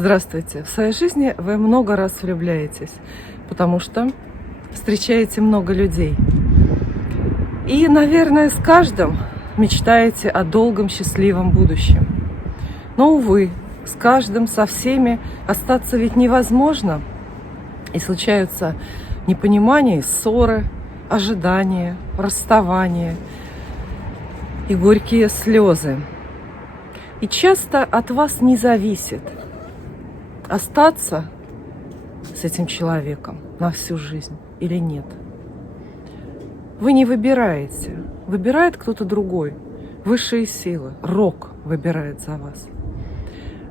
Здравствуйте! В своей жизни вы много раз влюбляетесь, потому что встречаете много людей. И, наверное, с каждым мечтаете о долгом счастливом будущем. Но, увы, с каждым, со всеми остаться ведь невозможно. И случаются непонимания, ссоры, ожидания, расставания и горькие слезы. И часто от вас не зависит, остаться с этим человеком на всю жизнь или нет. Вы не выбираете, выбирает кто-то другой, высшие силы, Рок выбирает за вас.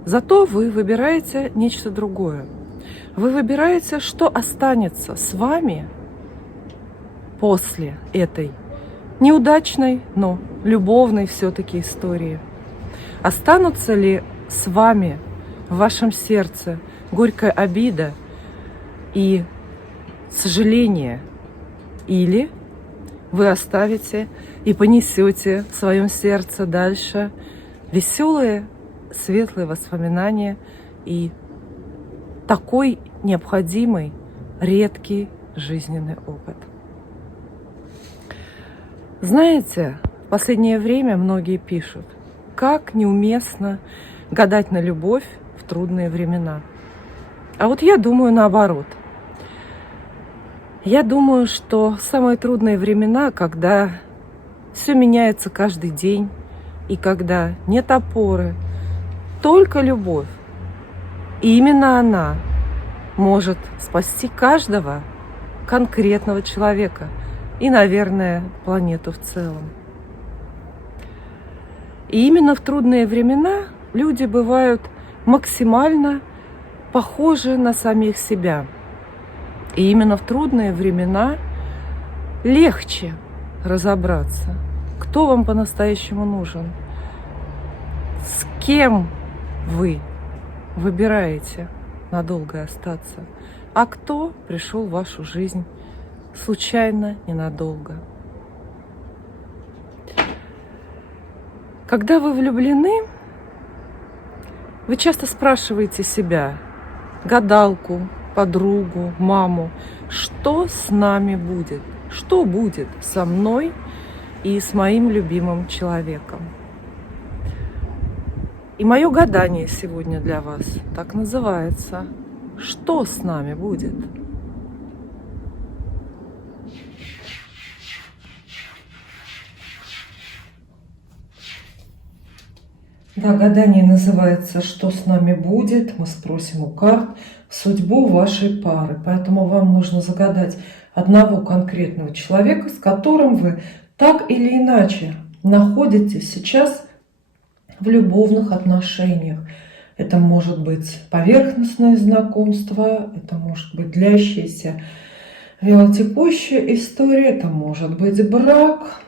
Зато вы выбираете нечто другое. Вы выбираете, что останется с вами после этой неудачной, но любовной все-таки истории. Останутся ли с вами в вашем сердце горькая обида и сожаление, или вы оставите и понесете в своем сердце дальше веселые, светлые воспоминания и такой необходимый, редкий жизненный опыт. Знаете, в последнее время многие пишут, как неуместно гадать на любовь в трудные времена. А вот я думаю наоборот. Я думаю, что самые трудные времена, когда все меняется каждый день, и когда нет опоры, только любовь. И именно она может спасти каждого конкретного человека и, наверное, планету в целом. И именно в трудные времена люди бывают максимально похожи на самих себя. И именно в трудные времена легче разобраться, кто вам по-настоящему нужен, с кем вы выбираете надолго остаться, а кто пришел в вашу жизнь случайно, ненадолго. Когда вы влюблены, вы часто спрашиваете себя, гадалку, подругу, маму, что с нами будет, что будет со мной и с моим любимым человеком. И мое гадание сегодня для вас так называется: что с нами будет? Да, гадание называется «Что с нами будет?». Мы спросим у карт судьбу вашей пары. Поэтому вам нужно загадать одного конкретного человека, с которым вы так или иначе находитесь сейчас в любовных отношениях. Это может быть поверхностное знакомство, это может быть длящаяся вялотекущая история, это может быть брак.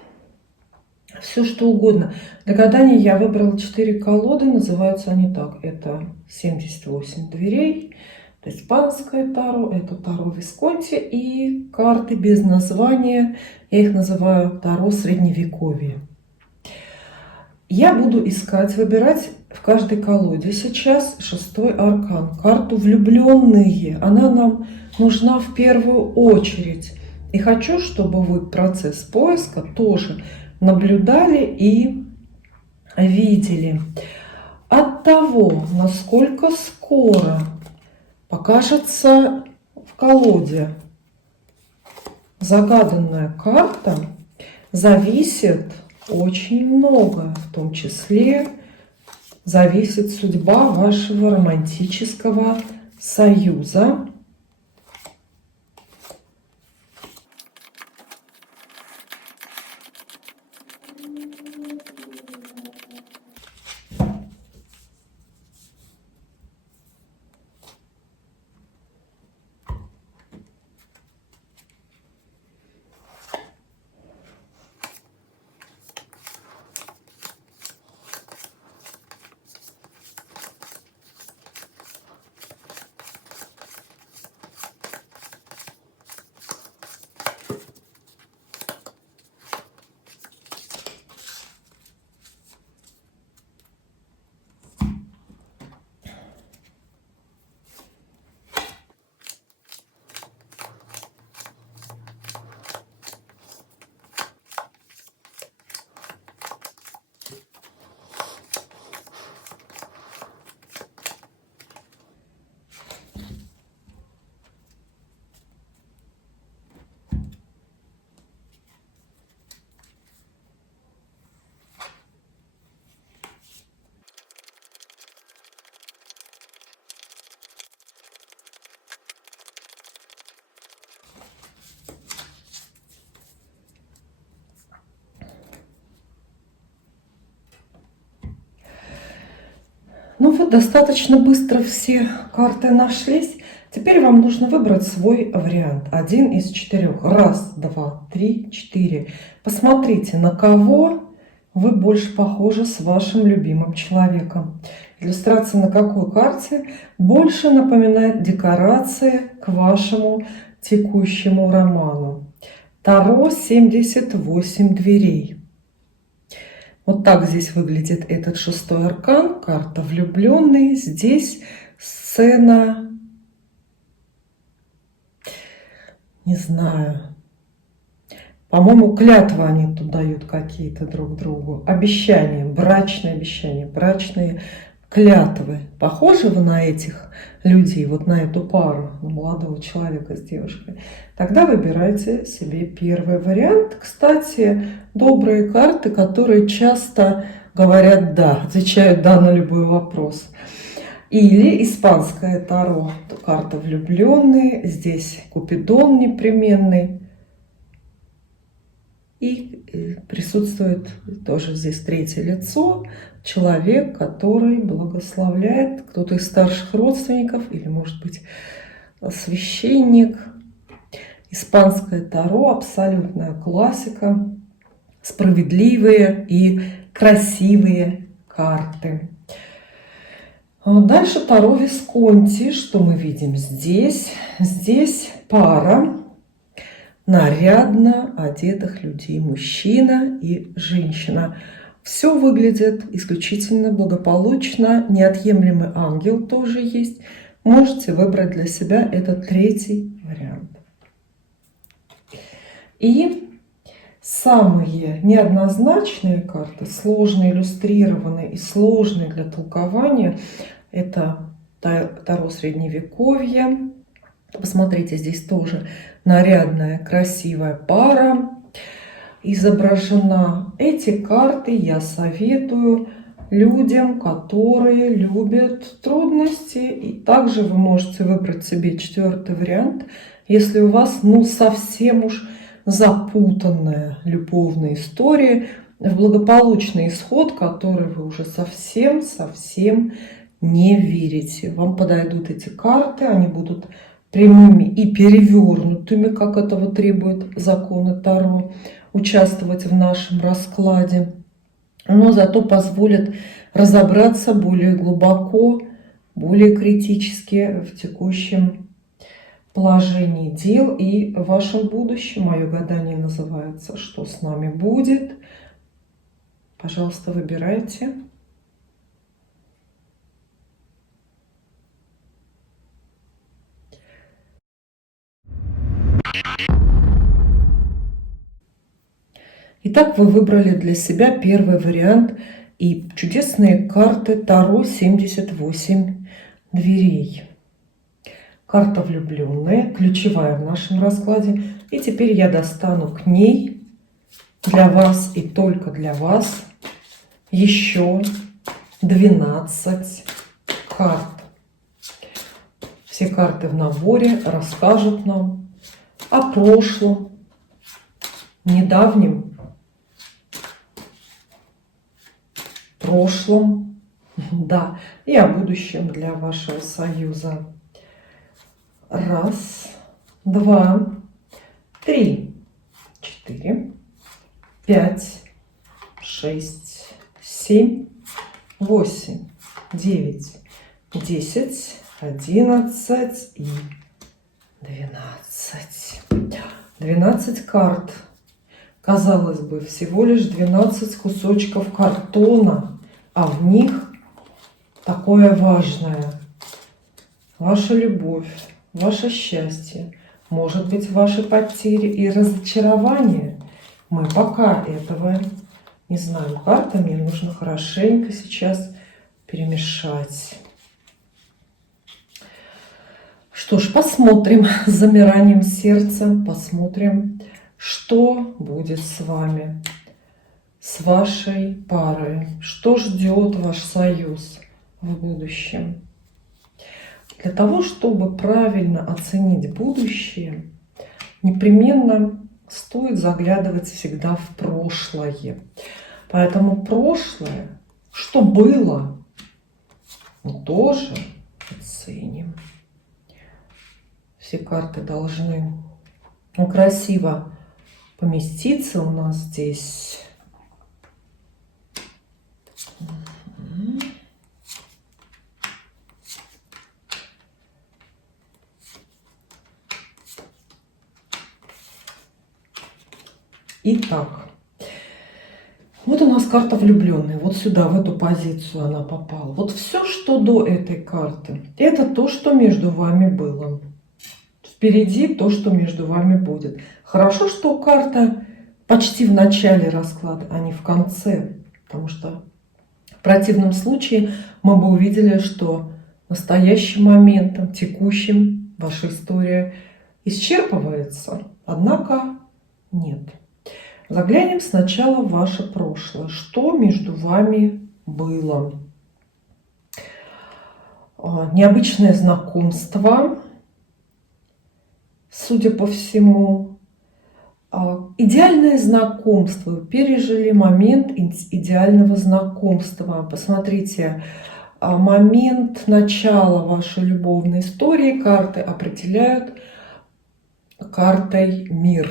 Все что угодно. Для гадания я выбрала 4 колоды, называются они так. Это 78 дверей, это испанское таро, это таро Висконти и карты без названия. Я их называю таро средневековья. Я буду искать, выбирать в каждой колоде сейчас 6-й аркан, карту влюбленные. Она нам нужна в первую очередь. И хочу, чтобы вы процесс поиска тоже наблюдали и видели. От того, насколько скоро покажется в колоде загаданная карта, зависит очень много, в том числе зависит судьба вашего романтического союза. Ну вот, достаточно быстро все карты нашлись. Теперь вам нужно выбрать свой вариант. Один из 4. Раз, два, три, 4. Посмотрите, на кого вы больше похожи с вашим любимым человеком. Иллюстрация на какой карте больше напоминает декорации к вашему текущему роману. Таро 78 дверей. Вот так здесь выглядит этот 6-й аркан, карта влюбленный. Здесь сцена, не знаю, по-моему, клятвы они тут дают какие-то друг другу. Обещания, брачные клятвы. Похожи вы на этих людей, вот на эту пару, на молодого человека с девушкой? Тогда выбирайте себе первый вариант. Кстати, добрые карты, которые часто говорят «да», отвечают «да» на любой вопрос. Или испанское таро, карта влюбленные, здесь Купидон непременный. И присутствует тоже здесь третье лицо, человек, который благословляет, кто-то из старших родственников или, может быть, священник. Испанское таро, абсолютная классика, справедливые и красивые карты. Дальше таро Висконти. Что мы видим здесь? Здесь пара нарядно одетых людей, мужчина и женщина. Все выглядит исключительно благополучно. Неотъемлемый ангел тоже есть. Можете выбрать для себя этот третий вариант. И самые неоднозначные карты, сложные, иллюстрированные и сложные для толкования, это таро Средневековья. Посмотрите, здесь тоже нарядная, красивая пара изображена. Эти карты я советую людям, которые любят трудности. И также вы можете выбрать себе 4-й вариант, если у вас совсем уж запутанная любовная история, в благополучный исход, который вы уже совсем не верите. Вам подойдут эти карты, они будут прямыми и перевернутыми, как этого требует законы Таро, участвовать в нашем раскладе, но зато позволят разобраться более глубоко, более критически в текущем положении дел и в вашем будущем. Мое гадание называется «Что с нами будет?». Пожалуйста, выбирайте. Итак, вы выбрали для себя первый вариант и чудесные карты Таро 78 дверей. Карта влюбленная, ключевая в нашем раскладе. И теперь я достану к ней для вас и только для вас еще 12 карт. Все карты в наборе расскажут нам о прошлом, недавнем прошлом, да, и о будущем для вашего союза. Раз, два, три, 4, 5, 6, 7, 8, 9, 10, 11 и 12. 12 карт. Казалось бы, всего лишь 12 кусочков картона, а в них такое важное. Ваша любовь, ваше счастье, может быть, ваши потери и разочарования. Мы пока этого не знаем. Картами нужно хорошенько сейчас перемешать. Что ж, посмотрим с замиранием сердца, посмотрим, что будет с вами, с вашей парой, что ждет ваш союз в будущем. Для того, чтобы правильно оценить будущее, непременно стоит заглядывать всегда в прошлое. Поэтому прошлое, что было, мы тоже оценим. Все карты должны красиво поместиться у нас здесь. Итак, вот у нас карта влюбленной. Вот сюда, в эту позицию она попала. Вот все, что до этой карты, это то, что между вами было. Впереди то, что между вами будет. Хорошо, что карта почти в начале расклада, а не в конце. Потому что в противном случае мы бы увидели, что настоящим моментом, текущим ваша история исчерпывается. Однако нет. Заглянем сначала в ваше прошлое. Что между вами было? Необычное знакомство, судя по всему. Идеальное знакомство. Вы пережили момент идеального знакомства. Посмотрите, момент начала вашей любовной истории карты определяют картой «Мир».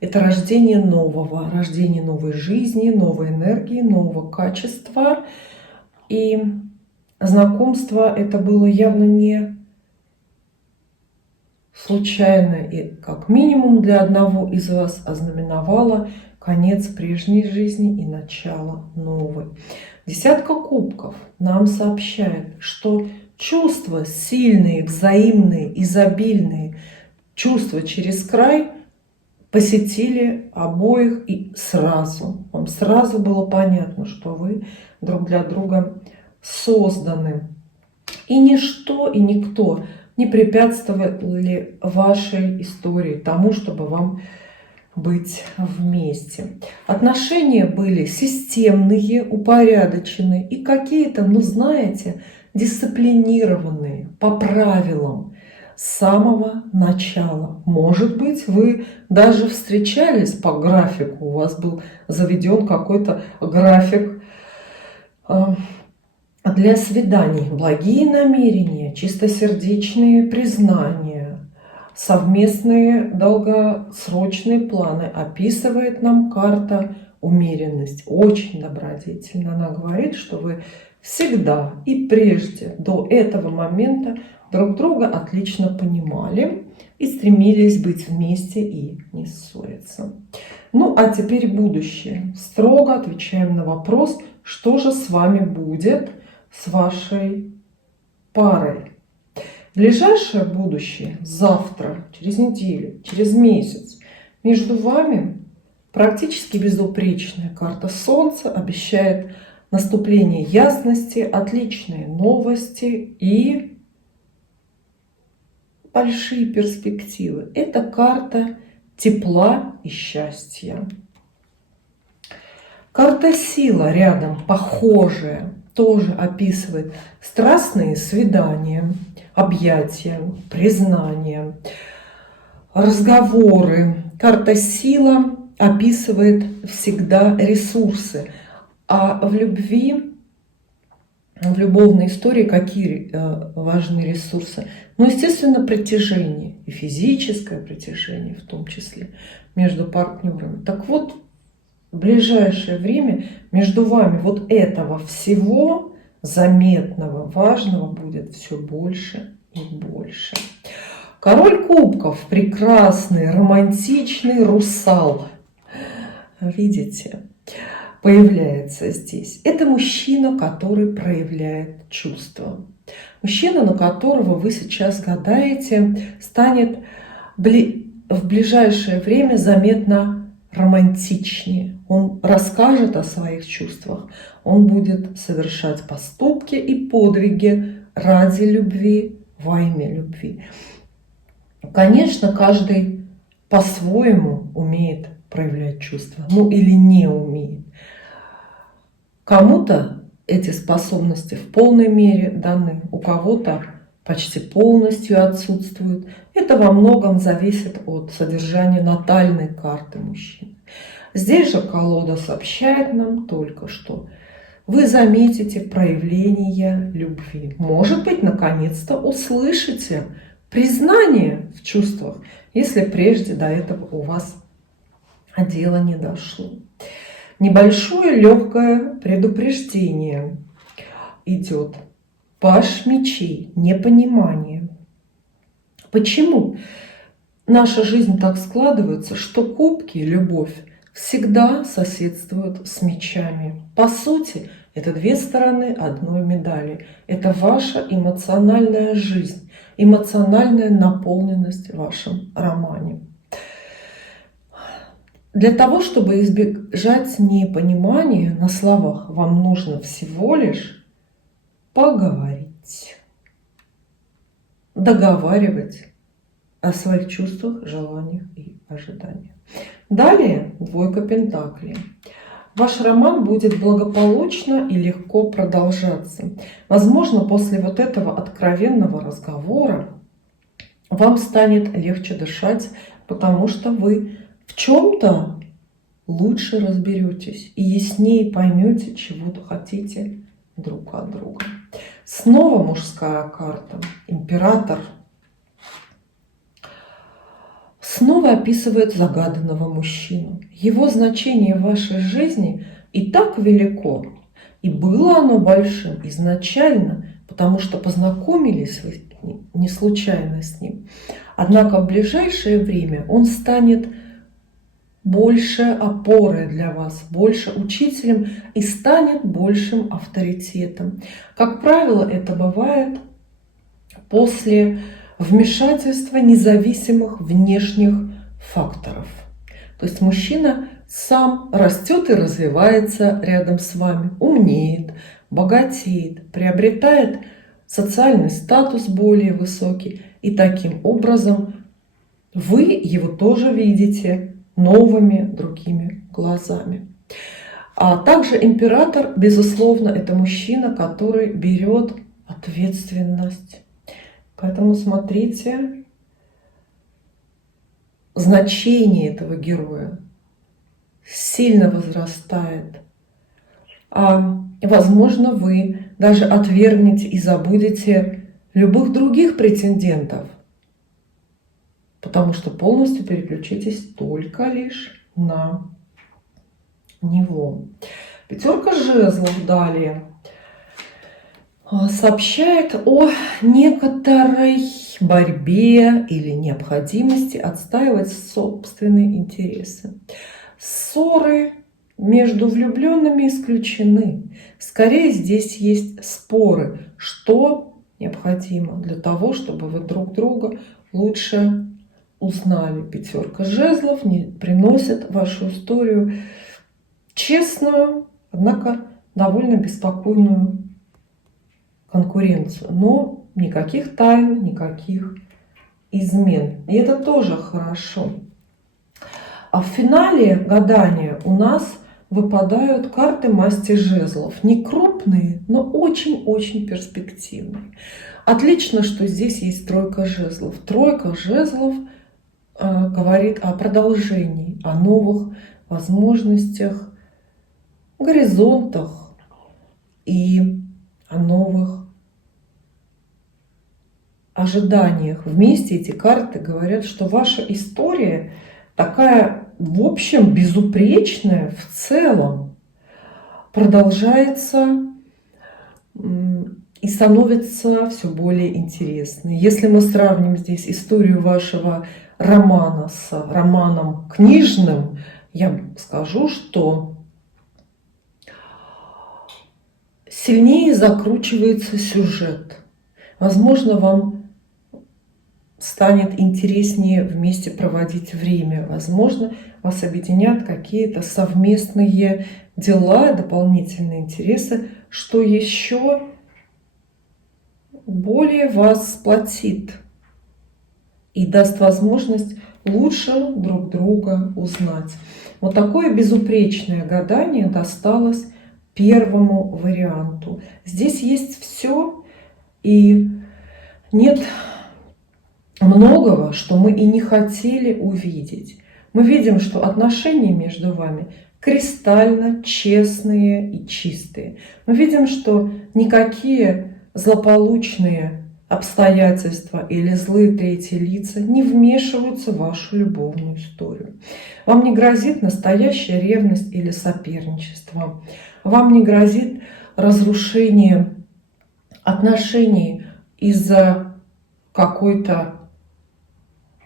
Это рождение нового, рождение новой жизни, новой энергии, нового качества. И знакомство это было явно не случайно. И как минимум для одного из вас ознаменовало конец прежней жизни и начало новой. Десятка кубков нам сообщает, что чувства сильные, взаимные, изобильные, чувства через край посетили обоих, и сразу, вам сразу было понятно, что вы друг для друга созданы. И ничто, и никто не препятствовали вашей истории, тому, чтобы вам быть вместе. Отношения были системные, упорядоченные и какие-то, ну знаете, дисциплинированные, по правилам. С самого начала. Может быть, вы даже встречались по графику, у вас был заведен какой-то график для свиданий. Благие намерения, чистосердечные признания, совместные долгосрочные планы описывает нам карта умеренность. Очень добродетельно. Она говорит, что вы всегда и прежде до этого момента друг друга отлично понимали и стремились быть вместе и не ссориться. Ну, а теперь будущее. Строго отвечаем на вопрос, что же с вами будет, с вашей парой. Ближайшее будущее, завтра, через неделю, через месяц, между вами практически безупречная карта Солнца обещает наступление ясности, отличные новости и большие перспективы. Это карта тепла и счастья. Карта сила рядом, похожая, тоже описывает страстные свидания, объятия, признания, разговоры. Карта сила описывает всегда ресурсы. А в любви, в любовной истории какие важны ресурсы? Ну, естественно, притяжение, и физическое притяжение в том числе между партнерами. Так вот, в ближайшее время между вами вот этого всего заметного, важного будет все больше и больше. Король кубков, прекрасный, романтичный русал. Видите? Появляется здесь. Это мужчина, который проявляет чувства. Мужчина, на которого вы сейчас гадаете, станет в ближайшее время заметно романтичнее. Он расскажет о своих чувствах. Он будет совершать поступки и подвиги ради любви, во имя любви. Конечно, каждый по-своему умеет проявлять чувства. Ну или не умеет. Кому-то эти способности в полной мере даны, у кого-то почти полностью отсутствуют. Это во многом зависит от содержания натальной карты мужчины. Здесь же колода сообщает нам только, что Вы заметите проявление любви. Может быть, наконец-то услышите признание в чувствах, если прежде до этого у вас дело не дошло. Небольшое легкое предупреждение идет. Паж мечей, непонимание. Почему наша жизнь так складывается, что кубки, любовь, всегда соседствуют с мечами? По сути, это две стороны одной медали. Это ваша эмоциональная жизнь, эмоциональная наполненность в вашем романе. Для того, чтобы избежать непонимания на словах, вам нужно всего лишь поговорить, договаривать о своих чувствах, желаниях и ожиданиях. Далее двойка пентаклей. Ваш роман будет благополучно и легко продолжаться. Возможно, после вот этого откровенного разговора вам станет легче дышать, потому что вы в чем-то лучше разберетесь и яснее поймете, чего-то хотите друг от друга. Снова мужская карта. Император. Снова описывает загаданного мужчину. Его значение в вашей жизни и так велико, и было оно большим изначально, потому что познакомились вы не случайно с ним. Однако в ближайшее время он станет больше опорой для вас, больше учителем и станет большим авторитетом. Как правило, это бывает после вмешательства независимых внешних факторов. То есть мужчина сам растет и развивается рядом с вами, умнеет, богатеет, приобретает социальный статус более высокий. И таким образом вы его тоже видите новыми, другими глазами. А также император, безусловно, это мужчина, который берет ответственность. Поэтому смотрите, значение этого героя сильно возрастает. А возможно, вы даже отвергнете и забудете любых других претендентов, потому что полностью переключитесь только лишь на него. Пятерка жезлов далее сообщает о некоторой борьбе или необходимости отстаивать собственные интересы. Ссоры между влюбленными исключены. Скорее здесь есть споры, что необходимо для того, чтобы вы друг друга лучше узнали. Пятерка жезлов не приносит вашу историю честную, однако довольно беспокойную конкуренцию. Но никаких тайн, никаких измен. И это тоже хорошо. А в финале гадания у нас выпадают карты масти жезлов. Не крупные, но очень-очень перспективные. Отлично, что здесь есть тройка жезлов. Тройка жезлов говорит о продолжении, о новых возможностях, горизонтах и о новых ожиданиях. Вместе эти карты говорят, что ваша история такая, в общем, безупречная в целом, продолжается и становится все более интересной. Если мы сравним здесь историю вашего романа с романом книжным, я скажу, что сильнее закручивается сюжет. Возможно, вам станет интереснее вместе проводить время. Возможно, вас объединят какие-то совместные дела, дополнительные интересы, что еще более вас сплотит и даст возможность лучше друг друга узнать. Вот такое безупречное гадание досталось первому варианту. Здесь есть все, и нет многого, что мы и не хотели увидеть. Мы видим, что отношения между вами кристально честные и чистые. Мы видим, что никакие злополучные обстоятельства или злые третьи лица не вмешиваются в вашу любовную историю. Вам не грозит настоящая ревность или соперничество. Вам не грозит разрушение отношений из-за какой-то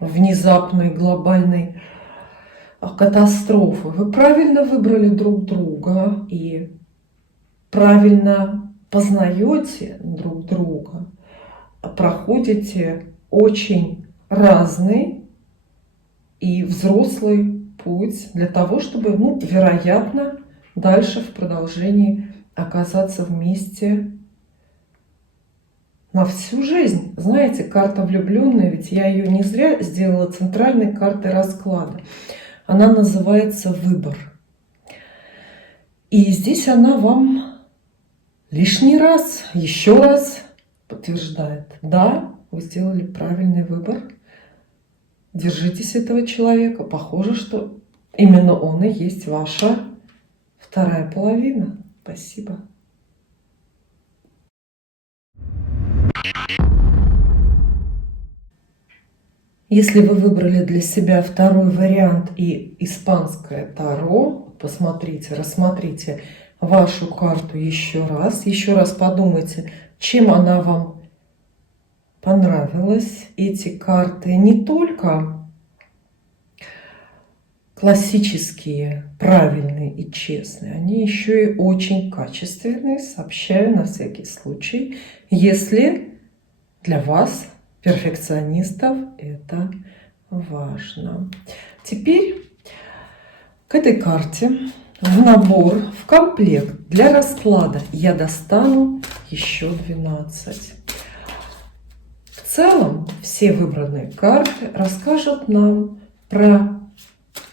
внезапной глобальной катастрофы. Вы правильно выбрали друг друга и правильно познаете друг друга, проходите очень разный и взрослый путь для того, чтобы, вероятно, дальше в продолжении оказаться вместе на всю жизнь. Знаете, карта влюбленная, ведь я ее не зря сделала центральной картой расклада. Она называется «Выбор». И здесь она вам лишний раз, еще раз подтверждает: да, вы сделали правильный выбор. Держитесь этого человека. Похоже, что именно он и есть ваша вторая половина. Спасибо. Если вы выбрали для себя второй вариант и испанское таро, посмотрите, рассмотрите вашу карту еще раз подумайте, чем она вам понравилась. Эти карты не только классические, правильные и честные, они еще и очень качественные. Сообщаю на всякий случай, если для вас, перфекционистов, это важно. Теперь к этой карте в набор, в комплект для расклада я достану еще 12. В целом все выбранные карты расскажут нам про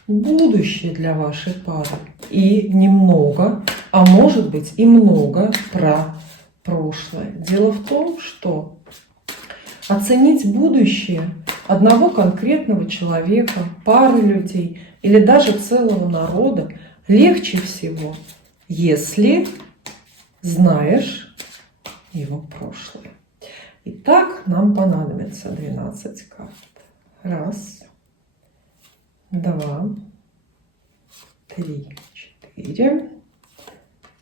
будущее для вашей пары и немного, а может быть и много про прошлое. Дело в том, что оценить будущее одного конкретного человека, пары людей или даже целого народа легче всего, если знаешь его прошлое. Итак, нам понадобится 12 карт. 1, 2, 3, 4,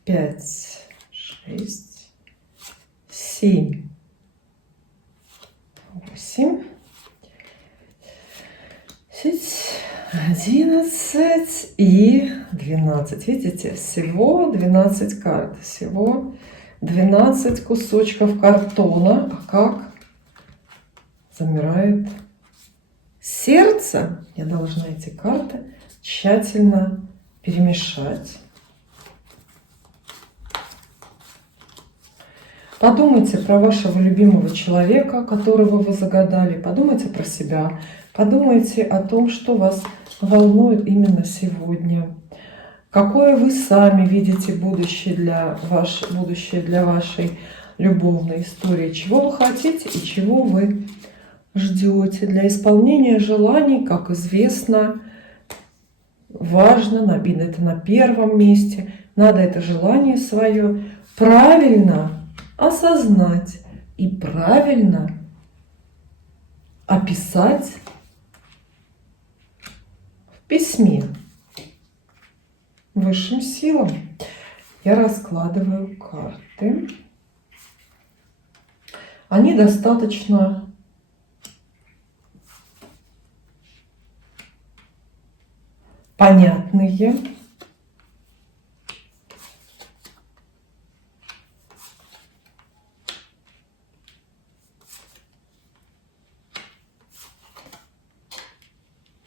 5, 6, 7, 8, 10, 11 и 12. Видите, всего 12 карт, всего 12 кусочков картона. А как замирает сердце? Я должна эти карты тщательно перемешать. Подумайте про вашего любимого человека, которого вы загадали. Подумайте про себя. Подумайте о том, что вас волнует именно сегодня. Какое вы сами видите будущее для вашей любовной истории. Чего вы хотите и чего вы ждете. Для исполнения желаний, как известно, важно, это на первом месте. Надо это желание свое правильно осознать и правильно описать в письме высшим силам. Я раскладываю карты. Они достаточно понятные.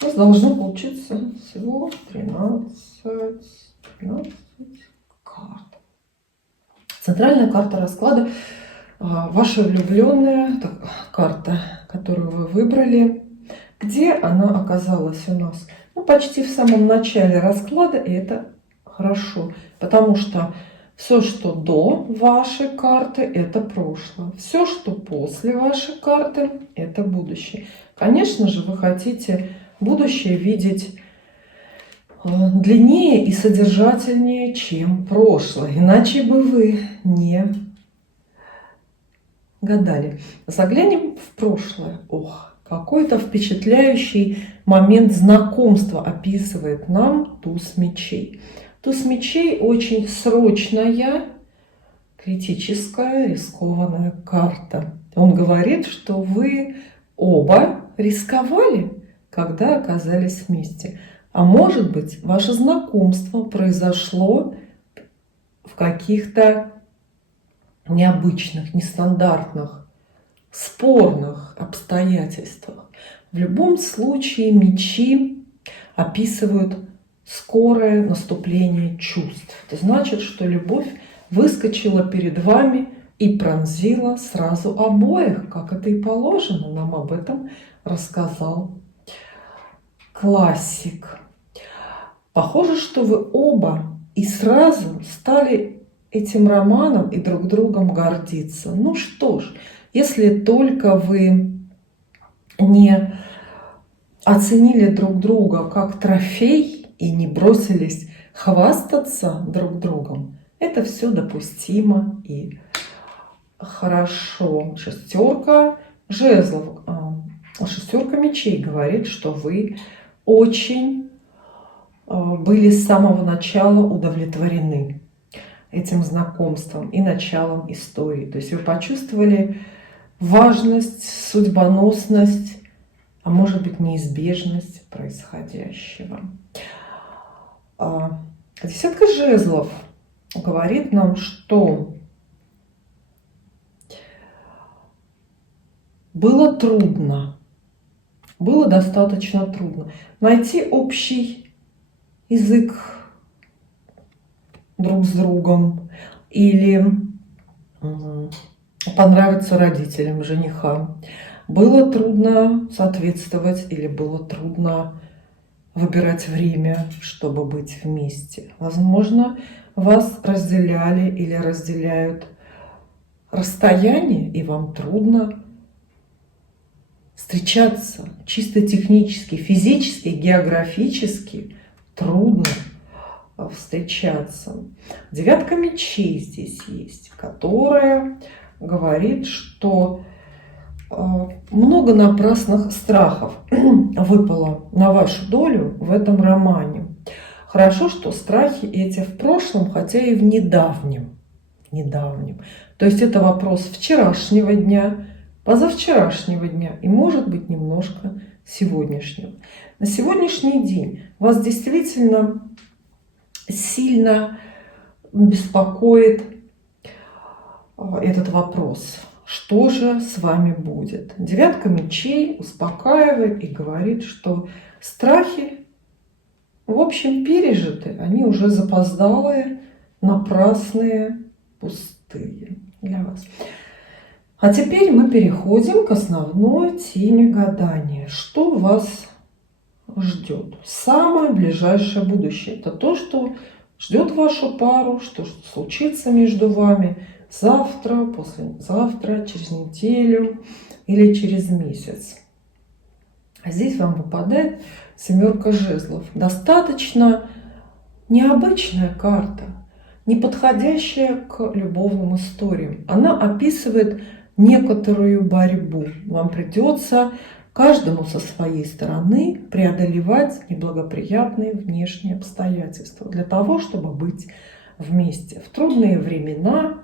У нас должно получиться всего 13 карт. Центральная карта расклада, ваша влюбленная карта, которую вы выбрали. Где она оказалась у нас? Почти в самом начале расклада, и это хорошо, потому что все, что до вашей карты, это прошлое. Все, что после вашей карты, это будущее. Конечно же, вы хотите будущее видеть длиннее и содержательнее, чем прошлое. Иначе бы вы не гадали. Заглянем в прошлое. Ох, какой-то впечатляющий момент знакомства описывает нам туз мечей. Туз мечей очень срочная, критическая, рискованная карта. Он говорит, что вы оба рисковали, когда оказались вместе. А может быть, ваше знакомство произошло в каких-то необычных, нестандартных, спорных обстоятельствах. В любом случае мечи описывают скорое наступление чувств. Это значит, что любовь выскочила перед вами и пронзила сразу обоих, как это и положено. Нам об этом рассказал классик. Похоже, что вы оба и сразу стали этим романом и друг другом гордиться. Ну что ж, если только вы не оценили друг друга как трофей и не бросились хвастаться друг другом, это все допустимо и хорошо. Шестерка жезлов, шестерка мечей говорит, что вы очень были с самого начала удовлетворены этим знакомством и началом истории. То есть вы почувствовали важность, судьбоносность, а может быть неизбежность происходящего. Десятка жезлов говорит нам, что было трудно, было достаточно трудно найти общий язык друг с другом или понравиться родителям жениха. Было трудно соответствовать или было трудно выбирать время, чтобы быть вместе. Возможно, вас разделяли или разделяют расстояние, и вам трудно встречаться чисто технически, физически, географически трудно встречаться. Девятка мечей здесь есть, которая говорит, что много напрасных страхов выпало на вашу долю в этом романе. Хорошо, что страхи эти в прошлом, хотя и в недавнем. То есть это вопрос вчерашнего дня, позавчерашнего дня и, может быть, немножко сегодняшнего. На сегодняшний день вас действительно сильно беспокоит этот вопрос. Что же с вами будет? Девятка мечей успокаивает и говорит, что страхи, в общем, пережиты. Они уже запоздалые, напрасные, пустые для вас. А теперь мы переходим к основной теме гадания. Что вас ждет? Самое ближайшее будущее. Это то, что ждет вашу пару, что случится между вами завтра, послезавтра, через неделю или через месяц. А здесь вам выпадает семерка жезлов. Достаточно необычная карта, не подходящая к любовным историям. Она описывает некоторую борьбу. Вам придется каждому со своей стороны преодолевать неблагоприятные внешние обстоятельства для того, чтобы быть вместе. В трудные времена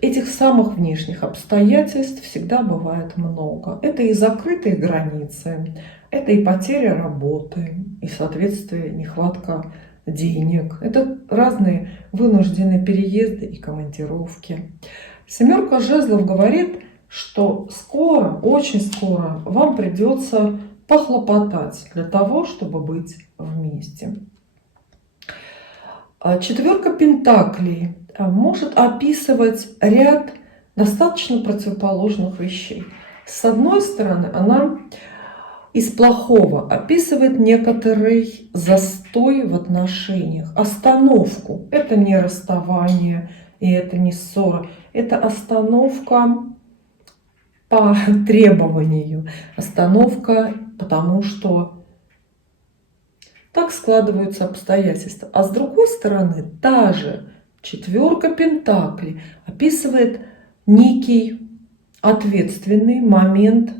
этих самых внешних обстоятельств всегда бывает много. Это и закрытые границы, это и потеря работы, и, соответственно, нехватка денег. Это разные вынужденные переезды и командировки. Семерка жезлов говорит, что скоро, очень скоро вам придется похлопотать для того, чтобы быть вместе. Четверка пентаклей может описывать ряд достаточно противоположных вещей. С одной стороны, она из плохого описывает некоторый застой в отношениях, остановку. Это не расставание и это не ссора, это остановка по требованию, остановка, потому что складываются обстоятельства. А с другой стороны, та же четверка пентаклей описывает некий ответственный момент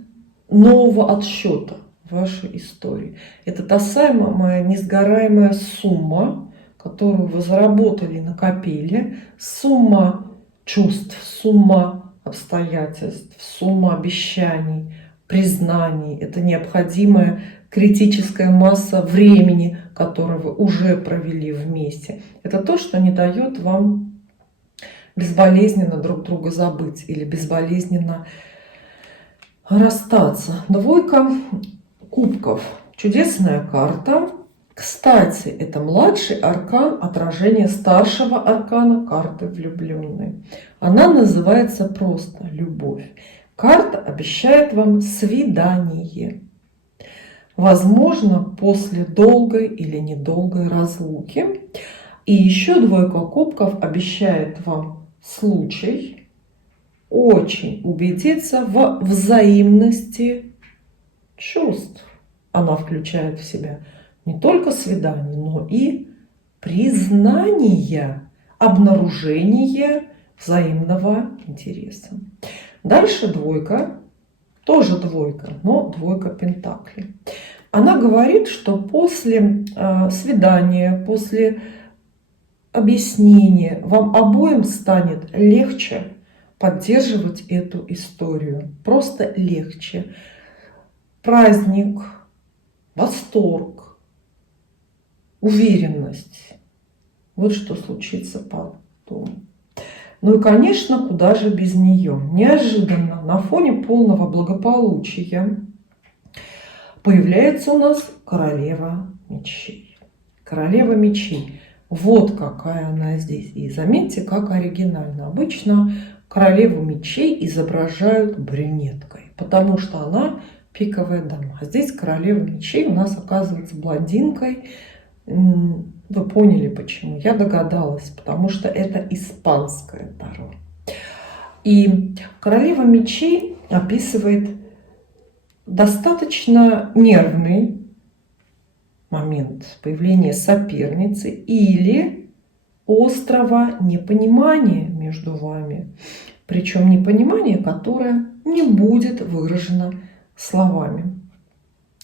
нового отсчета в вашей истории. Это та самая несгораемая сумма, которую вы заработали, накопили, сумма чувств, сумма обстоятельств, сумма обещаний, признаний. Это необходимая критическая масса времени, которую вы уже провели вместе. Это то, что не дает вам безболезненно друг друга забыть или безболезненно расстаться. Двойка кубков. Чудесная карта. Кстати, это младший аркан, отражение старшего аркана карты влюбленной. Она называется просто любовь. Карта обещает вам свидание. Возможно, после долгой или недолгой разлуки. И еще двойка кубков обещает вам случай очень убедиться в взаимности чувств. Она включает в себя не только свидание, но и признание, обнаружение взаимного интереса. Дальше двойка, тоже двойка, но двойка пентаклей. Она говорит, что после свидания, после объяснения вам обоим станет легче поддерживать эту историю. Просто легче. Праздник, восторг, уверенность. Вот что случится потом. Ну и, конечно, куда же без нее? Неожиданно на фоне полного благополучия появляется у нас королева мечей. Королева мечей. Вот какая она здесь. И заметьте, как оригинально. Обычно королеву мечей изображают брюнеткой, потому что она пиковая дама. А здесь королева мечей у нас оказывается блондинкой. Вы поняли почему? Я догадалась, потому что это испанское таро. И королева мечей описывает достаточно нервный момент появления соперницы или острого непонимания между вами. Причем непонимание, которое не будет выражено словами.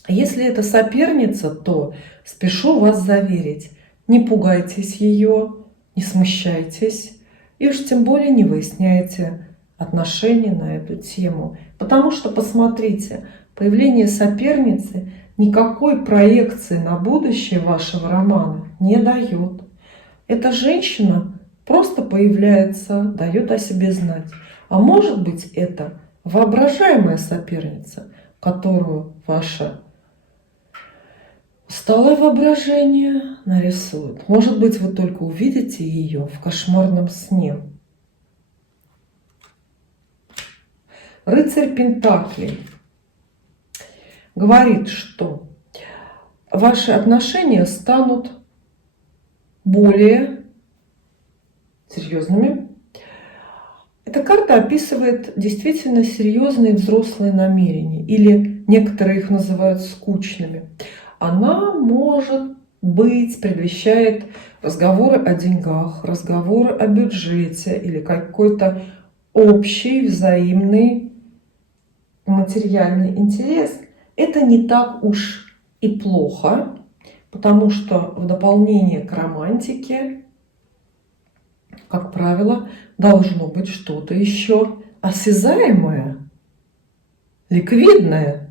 Если это соперница, то спешу вас заверить, не пугайтесь ее, не смущайтесь и уж тем более не выясняйте отношения на эту тему. Потому что, посмотрите, появление соперницы никакой проекции на будущее вашего романа не дает. Эта женщина просто появляется, дает о себе знать. А может быть, это воображаемая соперница, которую ваше усталое воображение нарисует. Может быть, вы только увидите ее в кошмарном сне. Рыцарь Пентаклей говорит, что ваши отношения станут более серьезными. Эта карта описывает действительно серьезные взрослые намерения, или некоторые их называют скучными. Она, может быть, предвещает разговоры о деньгах, разговоры о бюджете или какой-то общий взаимный материальный интерес. Это не так уж и плохо, потому что в дополнение к романтике, как правило, должно быть что-то еще осязаемое, ликвидное,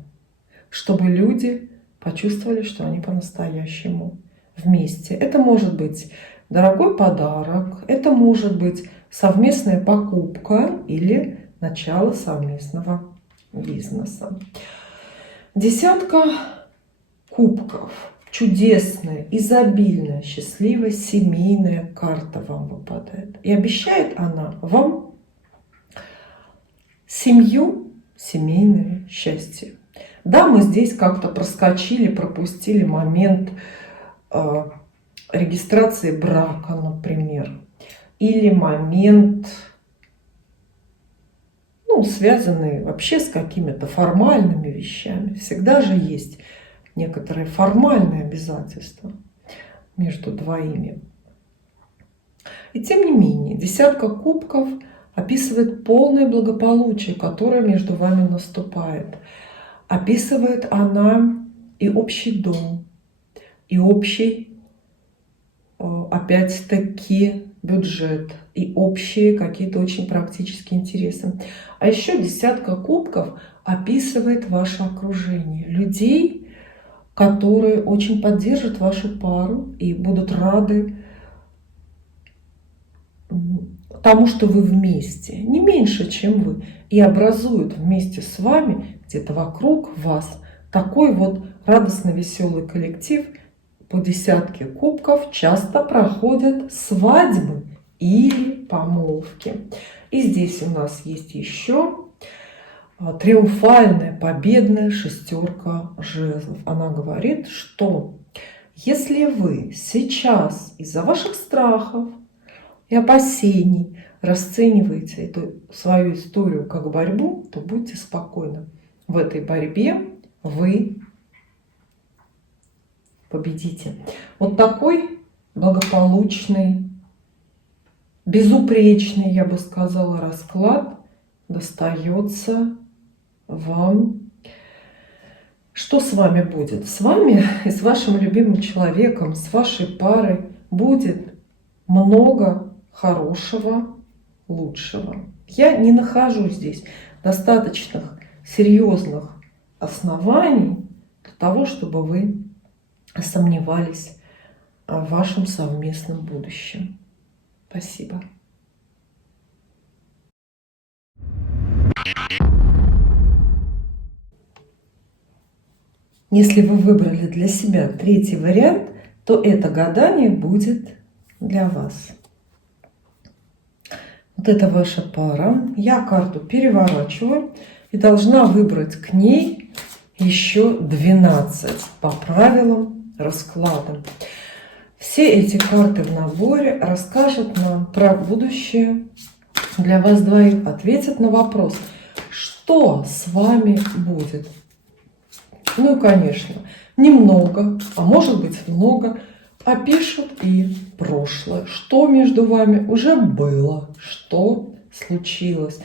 чтобы люди почувствовали, что они по-настоящему вместе. Это может быть дорогой подарок, это может быть совместная покупка или начало совместного бизнеса. Десятка кубков. Чудесная, изобильная, счастливая семейная карта вам выпадает. И обещает она вам семью, семейное счастье. Да, мы здесь как-то проскочили, пропустили момент регистрации брака, например. Или момент, связанный вообще с какими-то формальными вещами. Всегда же есть некоторые формальные обязательства. между двоими. И тем не менее, десятка кубков описывает полное благополучие, которое между вами наступает. Описывает она и общий дом, и общий, опять-таки, бюджет, и общие какие-то очень практические интересы. А еще десятка кубков описывает ваше окружение. Людей, которые очень поддержат вашу пару и будут рады тому, что вы вместе, не меньше, чем вы, и образуют вместе с вами, где-то вокруг вас, такой вот радостно-веселый коллектив. По десятке кубков часто проходят свадьбы или помолвки. И здесь у нас есть еще триумфальная, победная шестерка жезлов. Она говорит, что если вы сейчас из-за ваших страхов и опасений расцениваете эту свою историю как борьбу, то будьте спокойны. В этой борьбе вы победите. Вот такой благополучный, безупречный, я бы сказала, расклад достается вам. Что с вами будет? С вами и с вашим любимым человеком, с вашей парой будет много хорошего, лучшего. Я не нахожу здесь достаточных серьезных оснований для того, чтобы вы сомневались в вашем совместном будущем. Спасибо. Если вы выбрали для себя третий вариант, то это гадание будет для вас. Вот это ваша пара. Я карту переворачиваю и должна выбрать к ней еще 12 по правилам расклада. Все эти карты в наборе расскажут нам про будущее для вас двоих, ответят на вопрос, что с вами будет. Ну и, конечно, немного, а может быть много, опишут и прошлое, что между вами уже было, что случилось.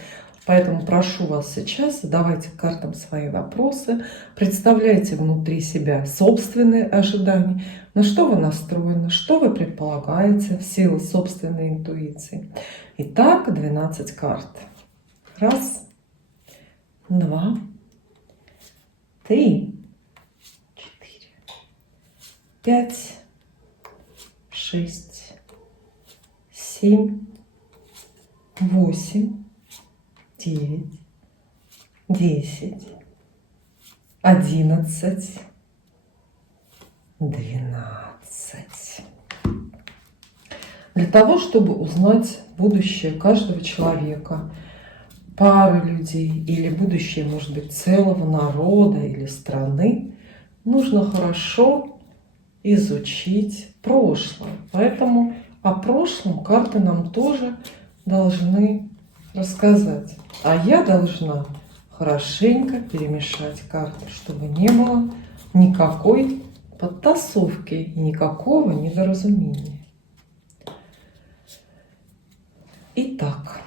Поэтому прошу вас сейчас, задавайте картам свои вопросы, представляйте внутри себя собственные ожидания, на что вы настроены, что вы предполагаете в силу собственной интуиции. Итак, 12 карт. Раз, два, три, 5, 6, 7, 8, 9, 10, 11, 12. Для того, чтобы узнать будущее каждого человека, пары людей или будущее, может быть, целого народа или страны, нужно хорошо изучить прошлое. Поэтому о прошлом карты нам тоже должны рассказать. А я должна хорошенько перемешать карты, чтобы не было никакой подтасовки и никакого недоразумения. Итак.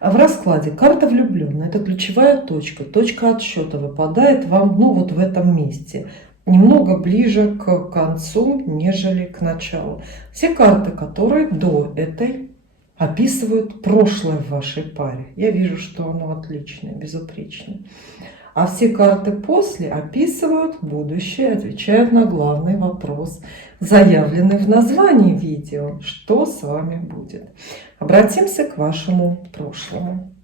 В раскладе карта влюбленная — это ключевая точка, точка отсчета выпадает вам, ну вот в этом месте, немного ближе к концу, нежели к началу. Все карты, которые до этой, описывают прошлое в вашей паре. Я вижу, что оно отличное, безупречное. А все карты после описывают будущее, отвечают на главный вопрос, заявленный в названии видео: что с вами будет. Обратимся к вашему прошлому.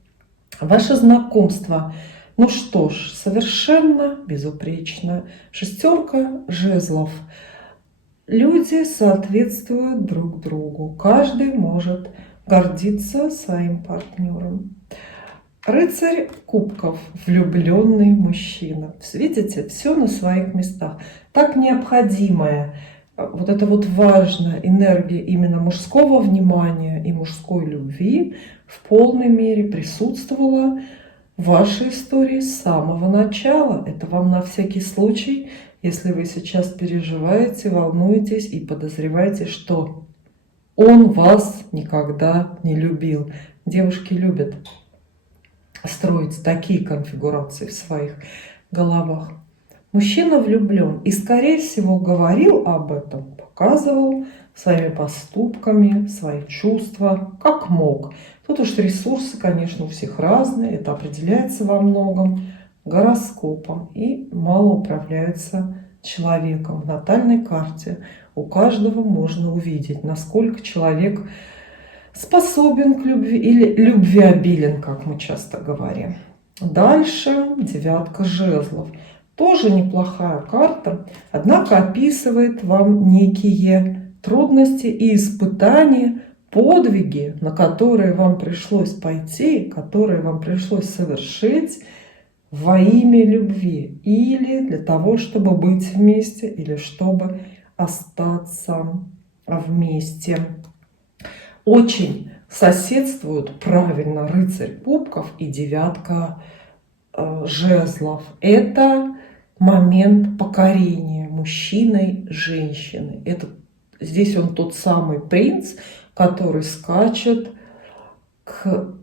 Ваше знакомство, ну что ж, совершенно безупречно. Шестерка жезлов Люди соответствуют друг другу. Каждый может гордиться своим партнером. Рыцарь кубков, влюбленный мужчина. Видите, все на своих местах. Так необходимая, вот это вот важная энергия именно мужского внимания и мужской любви в полной мере присутствовала в вашей истории с самого начала. Это вам на всякий случай, если вы сейчас переживаете, волнуетесь и подозреваете, что он вас никогда не любил. Девушки любят строить такие конфигурации в своих головах. Мужчина влюблен и, скорее всего, говорил об этом, показывал своими поступками, свои чувства, как мог. Тут уж ресурсы, конечно, у всех разные, это определяется во многом гороскопом и мало управляется человеком. В натальной карте у каждого можно увидеть, насколько человек способен к любви или любвеобилен, как мы часто говорим. Дальше девятка жезлов. Тоже неплохая карта, однако описывает вам некие трудности и испытания, подвиги, на которые вам пришлось пойти, которые вам пришлось совершить во имя любви или для того, чтобы быть вместе, или чтобы остаться вместе. Очень соседствуют правильно рыцарь кубков и девятка жезлов. Это момент покорения мужчиной женщины. Здесь он тот самый принц, который скачет к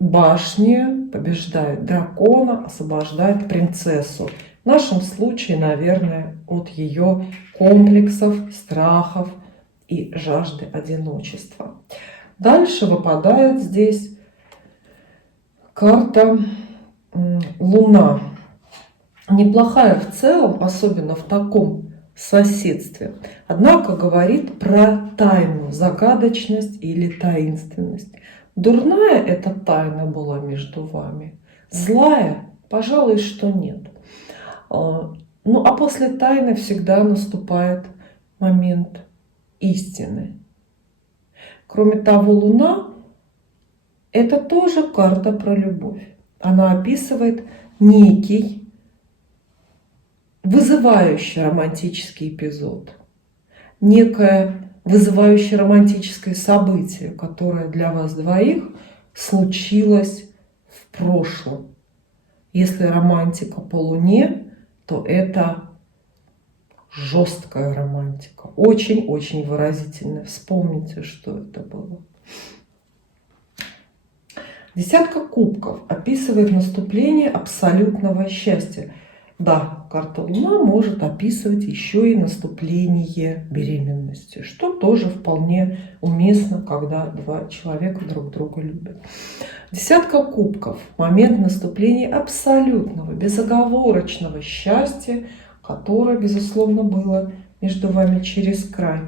башне, побеждает дракона, освобождает принцессу. В нашем случае, наверное, от ее комплексов, страхов и жажды одиночества. Дальше выпадает здесь карта Луна. Неплохая в целом, особенно в таком соседстве. Однако говорит про тайну, загадочность или таинственность. Дурная эта тайна была между вами. Злая, пожалуй, что нет. Ну а после тайны всегда наступает момент истины. Кроме того, Луна – это тоже карта про любовь. Она описывает некий вызывающий романтический эпизод, некое вызывающее романтическое событие, которое для вас двоих случилось в прошлом. Если романтика по Луне, то это жесткая романтика, очень-очень выразительная. Вспомните, что это было. Десятка кубков описывает наступление абсолютного счастья. Да, карта Луна может описывать еще и наступление беременности, что тоже вполне уместно, когда два человека друг друга любят. Десятка кубков – момент наступления абсолютного, безоговорочного счастья, которое, безусловно, было между вами через край.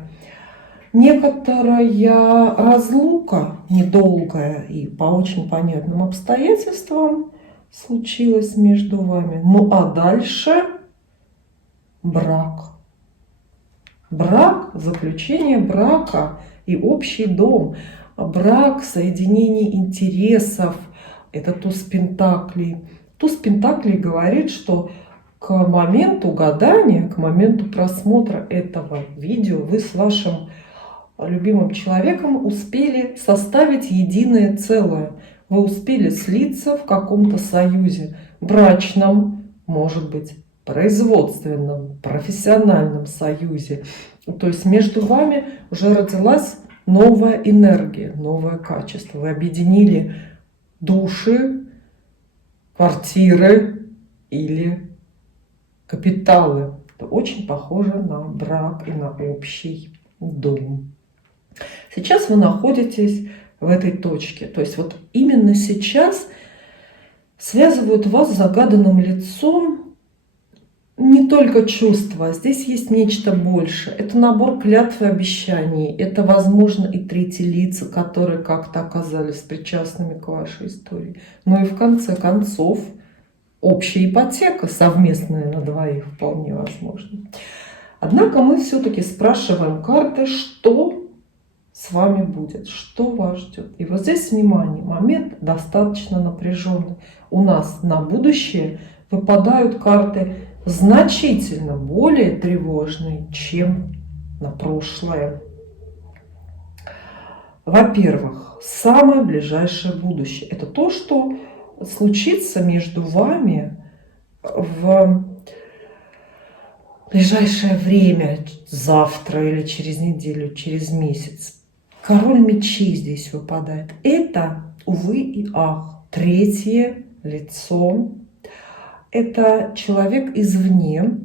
Некоторая разлука, недолгая и по очень понятным обстоятельствам, случилось между вами. Ну а дальше брак. Брак, заключение брака и общий дом. Брак, соединение интересов. Это туз пентаклей. Туз пентаклей говорит, что к моменту гадания, к моменту просмотра этого видео вы с вашим любимым человеком успели составить единое целое. Вы успели слиться в каком-то союзе, брачном, может быть, производственном, профессиональном союзе. То есть между вами уже родилась новая энергия, новое качество. Вы объединили души, квартиры или капиталы. Это очень похоже на брак и на общий дом. Сейчас вы находитесь в этой точке. То есть вот именно сейчас связывают вас с загаданным лицом не только чувства. Здесь есть нечто большее. Это набор клятв и обещаний. Это, возможно, и третьи лица, которые как-то оказались причастными к вашей истории. Ну и в конце концов, общая ипотека совместная на двоих вполне возможно. Однако мы все-таки спрашиваем карты, что с вами будет, что вас ждет. И вот здесь, внимание, момент достаточно напряженный. У нас на будущее выпадают карты значительно более тревожные, чем на прошлое. Во-первых, самое ближайшее будущее. Это то, что случится между вами в ближайшее время, завтра или через неделю, через месяц. Король мечей здесь выпадает. Это, увы и ах, третье лицо. Это человек извне,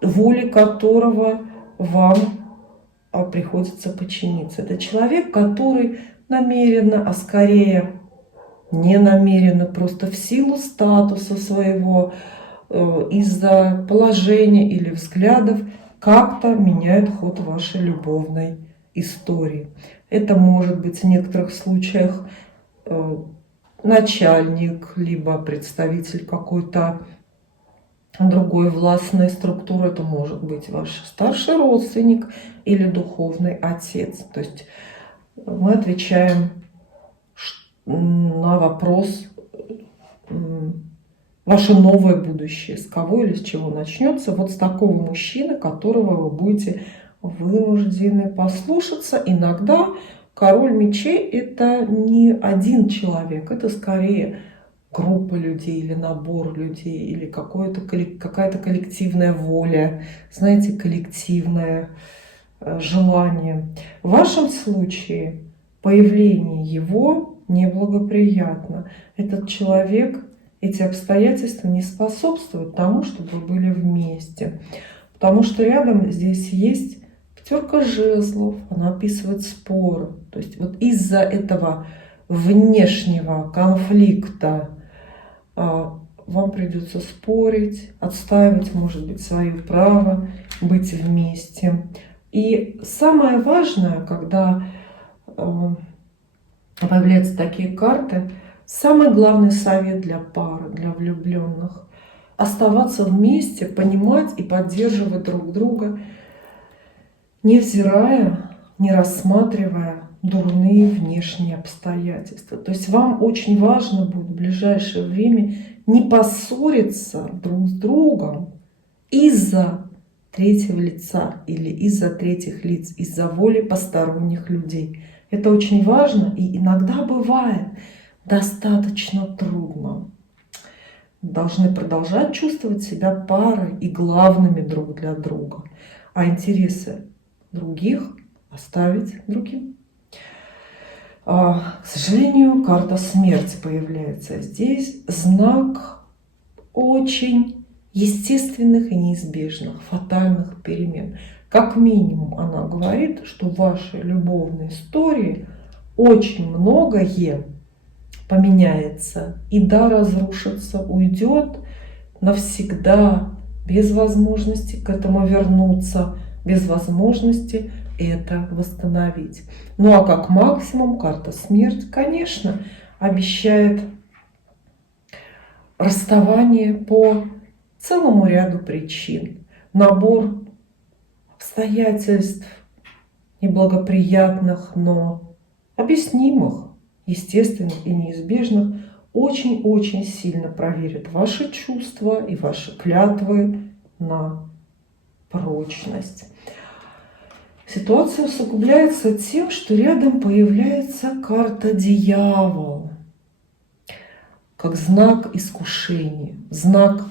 воле которого вам приходится подчиниться. Это человек, который намеренно, а скорее не намеренно, просто в силу статуса своего, из-за положения или взглядов, как-то меняет ход вашей любовной истории. Это может быть в некоторых случаях начальник, либо представитель какой-то другой властной структуры. Это может быть ваш старший родственник или духовный отец. То есть мы отвечаем на вопрос: ваше новое будущее, с кого или с чего начнется. Вот с такого мужчины, которого вы будете вынуждены послушаться. Иногда король мечей — это не один человек, это скорее группа людей или набор людей, или какая-то коллективная воля, знаете, коллективное желание. В вашем случае появление его неблагоприятно. Этот человек, эти обстоятельства не способствуют тому, чтобы вы были вместе. Потому что рядом здесь есть пятерка жезлов, она описывает споры. То есть вот из-за этого внешнего конфликта вам придется спорить, отстаивать, может быть, свое право быть вместе. И самое важное, когда появляются такие карты, самый главный совет для пары, для влюбленных: оставаться вместе, понимать и поддерживать друг друга, невзирая, не рассматривая дурные внешние обстоятельства. То есть вам очень важно будет в ближайшее время не поссориться друг с другом из-за третьего лица или из-за третьих лиц, из-за воли посторонних людей. Это очень важно, и иногда бывает достаточно трудно. Должны продолжать чувствовать себя парой и главными друг для друга, а интересы других оставить другим. К сожалению, карта смерти появляется здесь. Знак очень естественных и неизбежных, фатальных перемен. Как минимум, она говорит, что в вашей любовной истории очень многое поменяется. И да, разрушится, уйдет навсегда, без возможности к этому вернуться, без возможности это восстановить. Ну а как максимум карта смерть, конечно, обещает расставание по целому ряду причин. Набор обстоятельств неблагоприятных, но объяснимых, естественных и неизбежных, очень-очень сильно проверит ваши чувства и ваши клятвы на прочность. Ситуация усугубляется тем, что рядом появляется карта Дьявол, как знак искушения, знак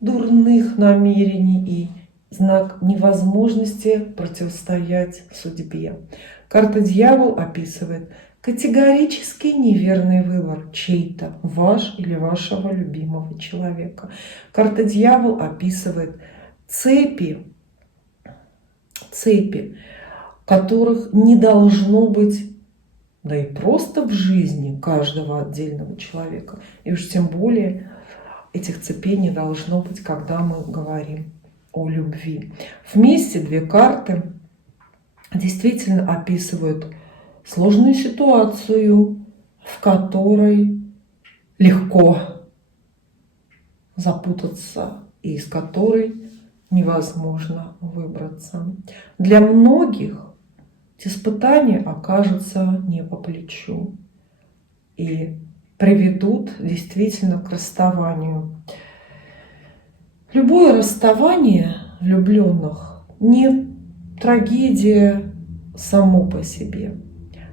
дурных намерений и знак невозможности противостоять судьбе. Карта Дьявол описывает категорически неверный выбор чей-то, ваш или вашего любимого человека. Карта Дьявол описывает цепи, которых не должно быть, да и просто в жизни каждого отдельного человека. И уж тем более этих цепей не должно быть, когда мы говорим о любви. Вместе две карты действительно описывают сложную ситуацию, в которой легко запутаться и из которой невозможно выбраться. Для многих эти испытания окажутся не по плечу и приведут действительно к расставанию. Любое расставание влюбленных не трагедия само по себе.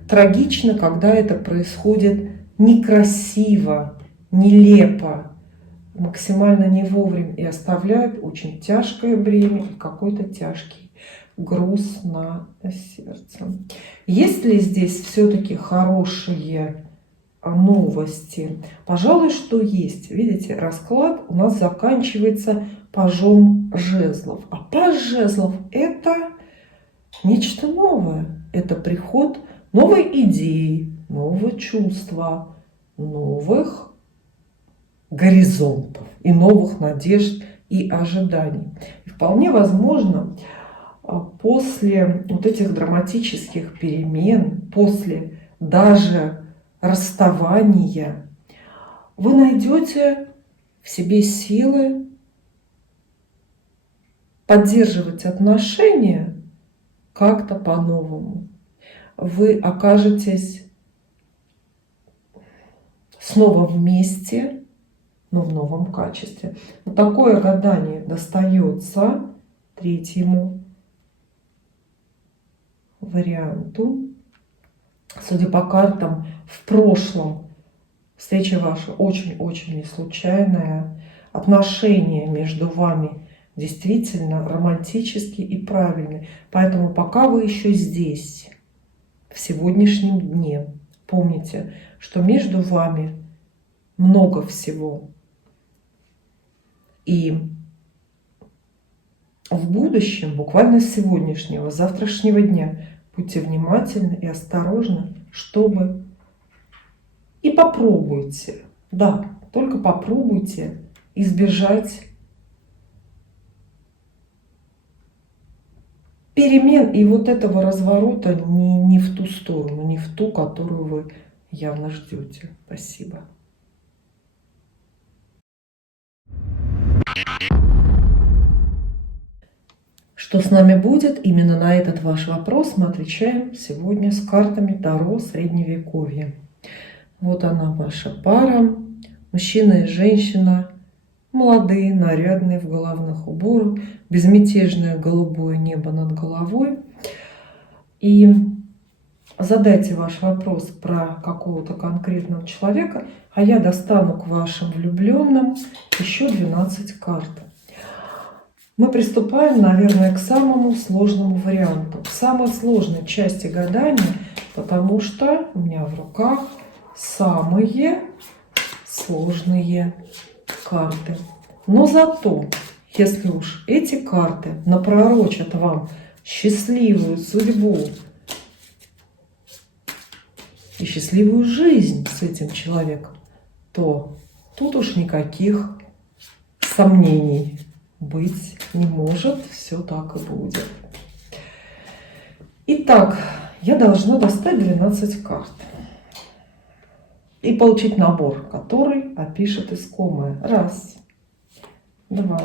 Трагично, когда это происходит некрасиво, нелепо, максимально не вовремя и оставляет очень тяжкое бремя и какой-то тяжкий груз на сердце. Есть ли здесь все-таки хорошие новости? Пожалуй, что есть. Видите, расклад у нас заканчивается пажом жезлов. А паж жезлов — это нечто новое. Это приход новой идеи, нового чувства, новых горизонтов и новых надежд и ожиданий. И вполне возможно, после вот этих драматических перемен, после даже расставания, вы найдете в себе силы поддерживать отношения как-то по-новому. Вы окажетесь снова вместе, но в новом качестве. Но такое гадание достается третьему варианту. Судя по картам, в прошлом встреча ваша очень-очень не случайная. Отношения между вами действительно романтические и правильные. Поэтому пока вы еще здесь, в сегодняшнем дне, помните, что между вами много всего. И в будущем, буквально с сегодняшнего, завтрашнего дня, будьте внимательны и осторожны, чтобы... И попробуйте, да, только попробуйте избежать перемен и вот этого разворота не в ту сторону, не в ту, которую вы явно ждете. Спасибо. Что с нами будет? Именно на этот ваш вопрос мы отвечаем сегодня с картами Таро Средневековья. Вот она, ваша пара. Мужчина и женщина. Молодые, нарядные, в головных уборах. Безмятежное голубое небо над головой. И задайте ваш вопрос про какого-то конкретного человека, а я достану к вашим влюбленным еще 12 карт. Мы приступаем, наверное, к самому сложному варианту, к самой сложной части гадания, потому что у меня в руках самые сложные карты. Но зато, если уж эти карты напророчат вам счастливую судьбу и счастливую жизнь с этим человеком, то тут уж никаких сомнений быть не может, все так и будет. Итак, я должна достать 12 карт и получить набор, который опишет искомое. 1, 2,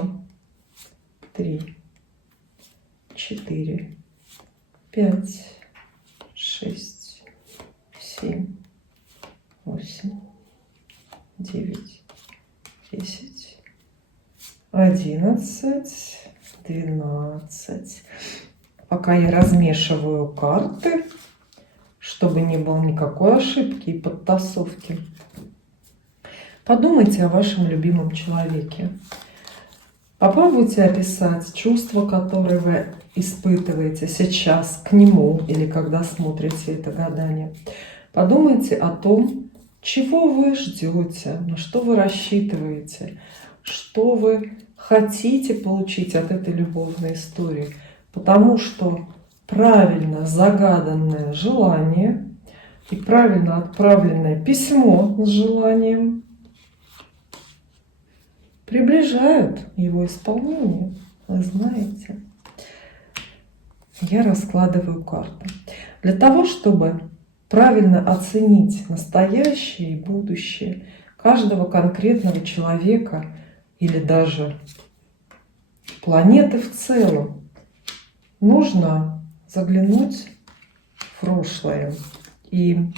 3, 4, 5, 6, 7, 8, 9, 10, 11, 12. Пока я размешиваю карты, чтобы не было никакой ошибки и подтасовки. Подумайте о вашем любимом человеке. Попробуйте описать чувства, которые вы испытываете сейчас к нему или когда смотрите это гадание. Подумайте о том, чего вы ждете, на что вы рассчитываете, что вы хотите получить от этой любовной истории. Потому что правильно загаданное желание и правильно отправленное письмо с желанием приближают его исполнение. Вы знаете, я раскладываю карты. Для того, чтобы правильно оценить настоящее и будущее каждого конкретного человека или даже планеты в целом. Нужно заглянуть в прошлое. И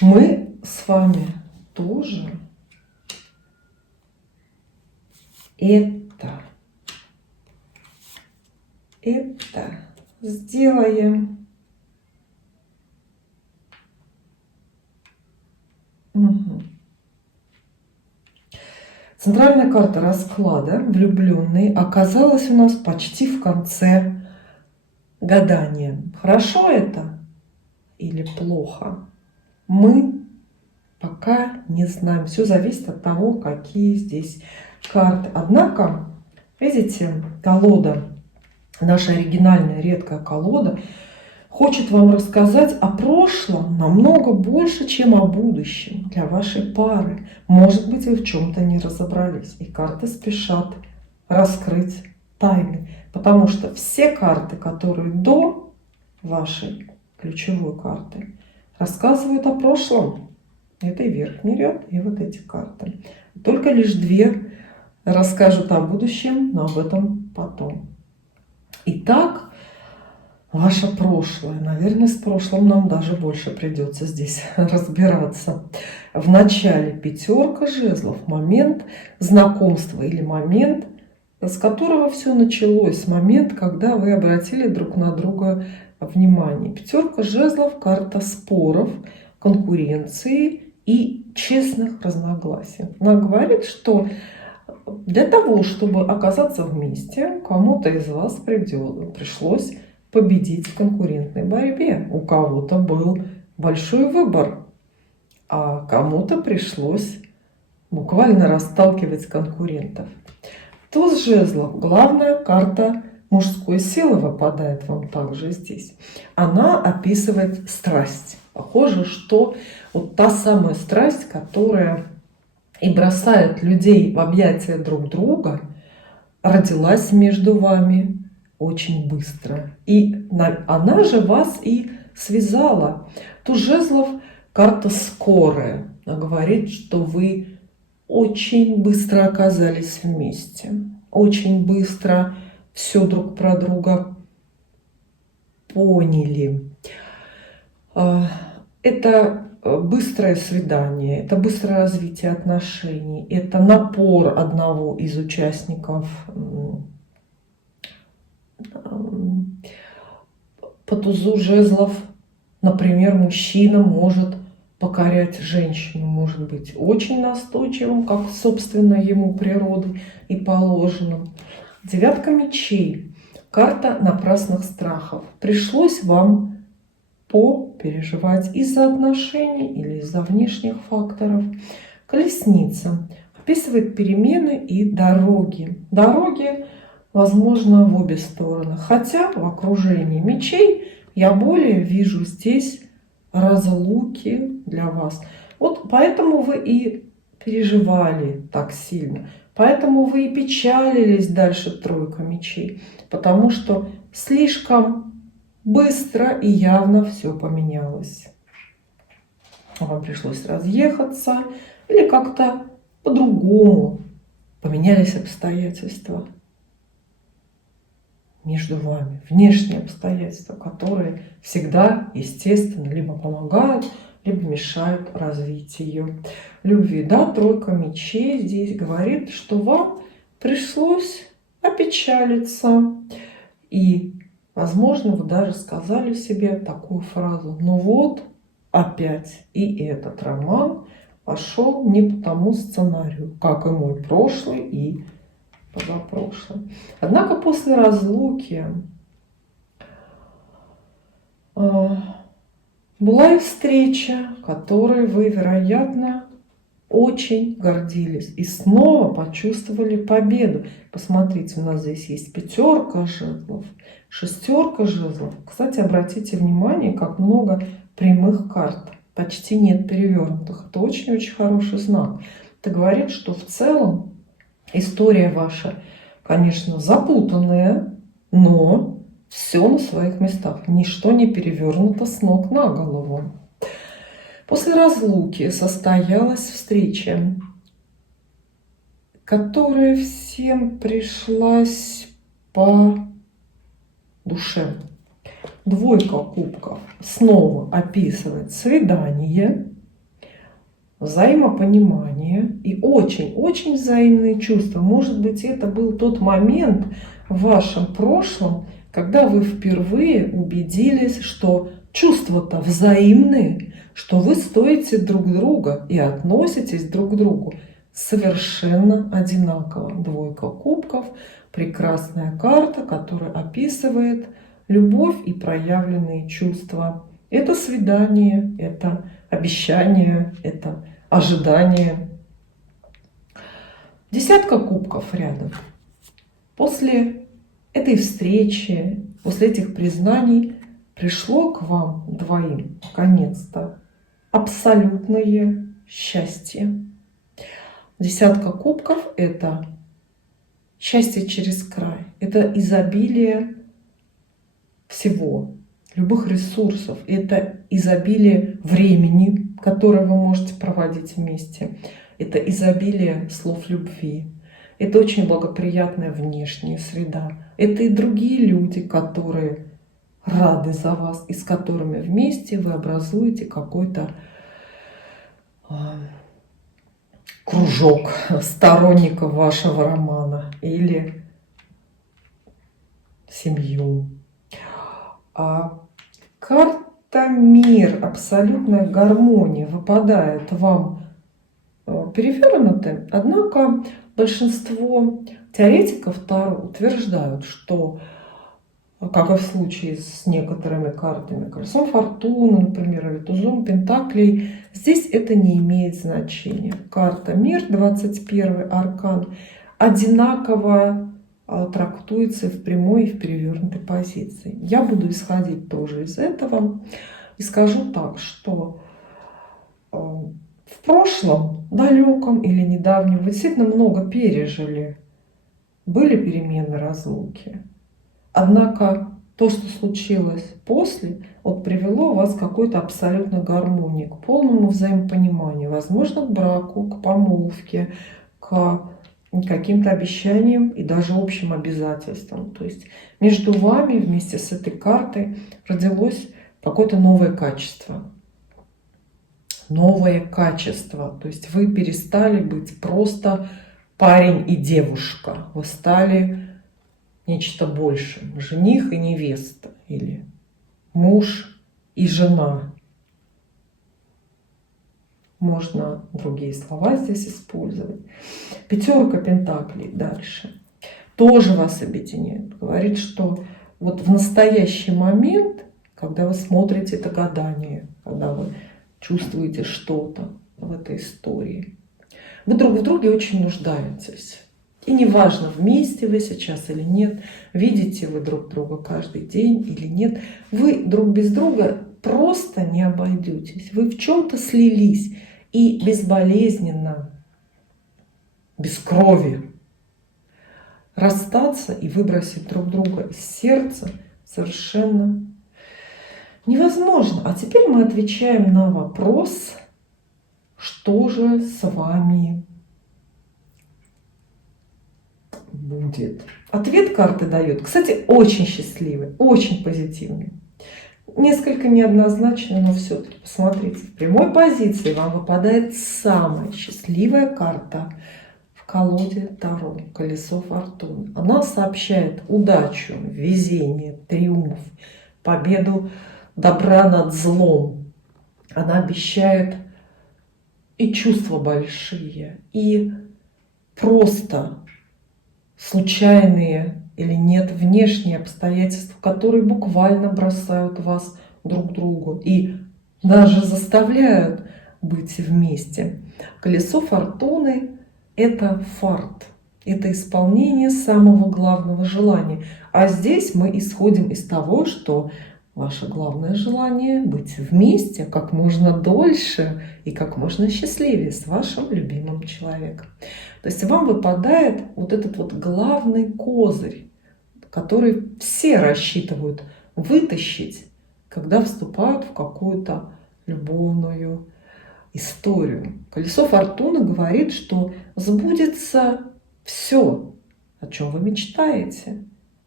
мы с вами тоже это сделаем. Угу. Центральная карта расклада «Влюбленные» оказалась у нас почти в конце гадания. Хорошо это или плохо? Мы пока не знаем. Все зависит от того, какие здесь карты. Однако, видите, колода, наша оригинальная редкая колода, хочет вам рассказать о прошлом намного больше, чем о будущем для вашей пары. Может быть, вы в чем-то не разобрались, и карты спешат раскрыть тайны. Потому что все карты, которые до вашей ключевой карты, рассказывают о прошлом. Это и верхний ряд, и вот эти карты. Только лишь две расскажут о будущем, но об этом потом. Итак, ваше прошлое. Наверное, с прошлым нам даже больше придется здесь разбираться. В начале пятерка жезлов. Момент знакомства или момент, с которого все началось. Момент, когда вы обратили друг на друга внимание. Пятерка жезлов – карта споров, конкуренции и честных разногласий. Она говорит, что для того, чтобы оказаться вместе, кому-то из вас пришлось победить в конкурентной борьбе. У кого-то был большой выбор, а кому-то пришлось буквально расталкивать конкурентов. Туз жезлов, главная карта мужской силы, выпадает вам также здесь. Она описывает страсть. Похоже, что вот та самая страсть, которая и бросает людей в объятия друг друга, родилась между вами очень быстро. И она же вас и связала. Туз жезлов – карта скорая. Она говорит, что вы очень быстро оказались вместе. Очень быстро все друг про друга поняли. Это быстрое свидание, это быстрое развитие отношений, это напор одного из участников по тузу жезлов. Например, мужчина может покорять женщину, может быть очень настойчивым, как собственно ему природы и положено. Девятка мечей, карта напрасных страхов. Пришлось вам попереживать из-за отношений или из-за внешних факторов. Колесница описывает перемены и дороги. Дороги, возможно, в обе стороны. Хотя в окружении мечей я более вижу здесь разлуки для вас. Вот поэтому вы и переживали так сильно. Поэтому вы и печалились дальше тройка мечей. Потому что слишком быстро и явно все поменялось. Вам пришлось разъехаться или как-то по-другому поменялись обстоятельства между вами. Внешние обстоятельства, которые всегда, естественно, либо помогают, либо мешают развитию любви. Да, тройка мечей здесь говорит, что вам пришлось опечалиться. И возможно, вы даже сказали себе такую фразу: ну вот, опять и этот роман пошел не по тому сценарию, как и мой прошлый и позапрошлый. Однако после разлуки была и встреча, которой вы, вероятно, очень гордились и снова почувствовали победу. Посмотрите, у нас здесь есть пятерка жезлов, шестерка жезлов. Кстати, обратите внимание, как много прямых карт, почти нет перевернутых. Это очень-очень хороший знак. Это говорит, что в целом история ваша, конечно, запутанная, но все на своих местах. Ничто не перевернуто с ног на голову. После разлуки состоялась встреча. которая всем пришлась по душе. Двойка кубков снова описывает свидание, взаимопонимание и очень-очень взаимные чувства. Может быть, это был тот момент в вашем прошлом, когда вы впервые убедились, что чувства-то взаимные, что вы стоите друг друга и относитесь друг к другу совершенно одинаково. Двойка кубков – прекрасная карта, которая описывает любовь и проявленные чувства. Это свидание, это обещание, это ожидание. Десятка кубков рядом. После этой встречи, после этих признаний пришло к вам двоим, наконец-то, абсолютное счастье. Десятка кубков – это счастье через край, это изобилие всего, любых ресурсов, это изобилие времени, которое вы можете проводить вместе, это изобилие слов любви, это очень благоприятная внешняя среда, это и другие люди, которые рады за вас и с которыми вместе вы образуете какой-то кружок сторонников вашего романа или семью. А карта «Мир», абсолютная гармония выпадает вам перевернутым, однако большинство теоретиков Таро утверждают, что, как и в случае с некоторыми картами, колесом фортуны, например, или тузом пентаклей, здесь это не имеет значения. Карта «Мир», 21-й аркан, одинаково трактуется в прямой и в перевернутой позиции. Я буду исходить тоже из этого и скажу так, что в прошлом, далеком или недавнем, вы действительно много пережили. Были перемены, разлуки. Однако то, что случилось после, вот привело вас к какой-то абсолютной гармонии, к полному взаимопониманию, возможно, к браку, к помолвке, к каким-то обещаниям и даже общим обязательствам. То есть между вами вместе с этой картой родилось какое-то новое качество. Новое качество. То есть вы перестали быть просто парень и девушка. Вы стали нечто большее. Жених и невеста. Или муж и жена. Можно другие слова здесь использовать. Пятерка пентаклей дальше тоже вас объединяет. Говорит, что вот в настоящий момент, когда вы смотрите это гадание, когда вы чувствуете что-то в этой истории, вы друг в друге очень нуждаетесь. И неважно, вместе вы сейчас или нет, видите вы друг друга каждый день или нет, вы друг без друга просто не обойдетесь. Вы в чем-то слились. И безболезненно, без крови расстаться и выбросить друг друга из сердца совершенно невозможно. А теперь мы отвечаем на вопрос, что же с вами будет. Ответ карты дает, кстати, очень счастливый, очень позитивный. Несколько неоднозначно, но все-таки посмотрите. В прямой позиции вам выпадает самая счастливая карта в колоде Таро, колесо фортуны. Она сообщает удачу, везение, триумф, победу добра над злом. Она обещает и чувства большие, и просто случайные или нет внешние обстоятельства, которые буквально бросают вас друг к другу и даже заставляют быть вместе. Колесо фортуны – это фарт, это исполнение самого главного желания. А здесь мы исходим из того, что ваше главное желание – быть вместе как можно дольше и как можно счастливее с вашим любимым человеком. То есть вам выпадает вот этот вот главный козырь, который все рассчитывают вытащить, когда вступают в какую-то любовную историю. Колесо фортуны говорит, что сбудется все, о чем вы мечтаете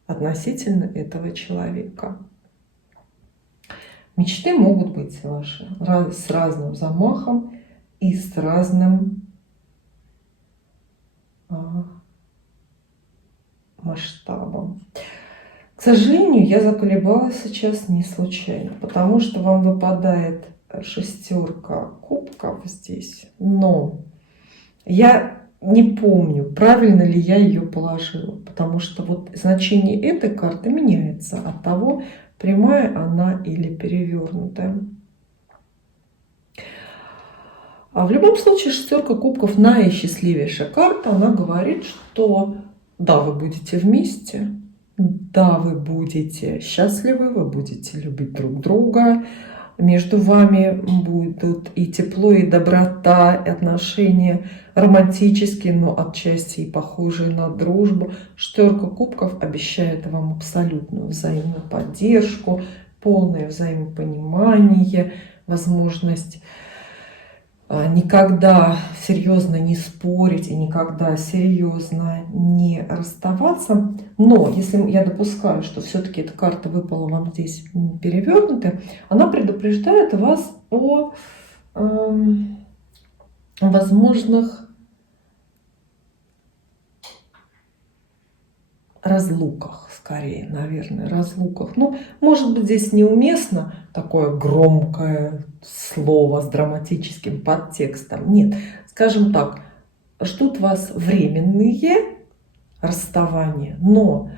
относительно этого человека. Мечты могут быть ваши с разным замахом и с разным масштабом. К сожалению, я заколебалась сейчас не случайно, потому что вам выпадает шестерка кубков здесь, но я не помню, правильно ли я ее положила, потому что вот значение этой карты меняется от того, прямая она или перевернутая. А в любом случае шестерка кубков наисчастливейшая карта. Она говорит, что да, вы будете вместе, да, вы будете счастливы, вы будете любить друг друга, между вами будут и тепло, и доброта, и отношения романтические, но отчасти и похожие на дружбу. Шестерка кубков обещает вам абсолютную взаимную поддержку, полное взаимопонимание, возможность никогда серьезно не спорить и никогда серьезно не расставаться. Но если я допускаю, что все-таки эта карта выпала вам здесь перевернутая, она предупреждает вас о возможных разлуках, скорее, наверное, разлуках. Ну, может быть, здесь неуместно такое громкое слово с драматическим подтекстом. Нет, скажем так, ждут вас временные расставания, но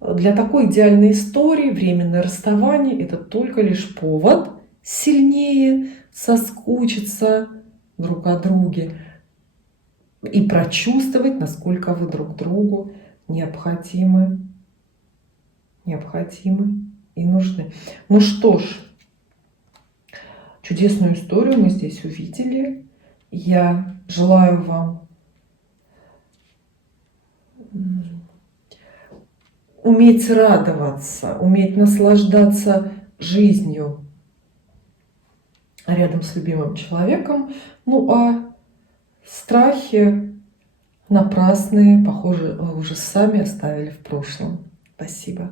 для такой идеальной истории временное расставание — это только лишь повод сильнее соскучиться друг о друге и прочувствовать, насколько вы друг другу необходимы и нужны. Ну что ж, чудесную историю мы здесь увидели. Я желаю вам уметь радоваться, уметь наслаждаться жизнью рядом с любимым человеком. Ну а страхи напрасные, похоже, вы уже сами оставили в прошлом. Спасибо.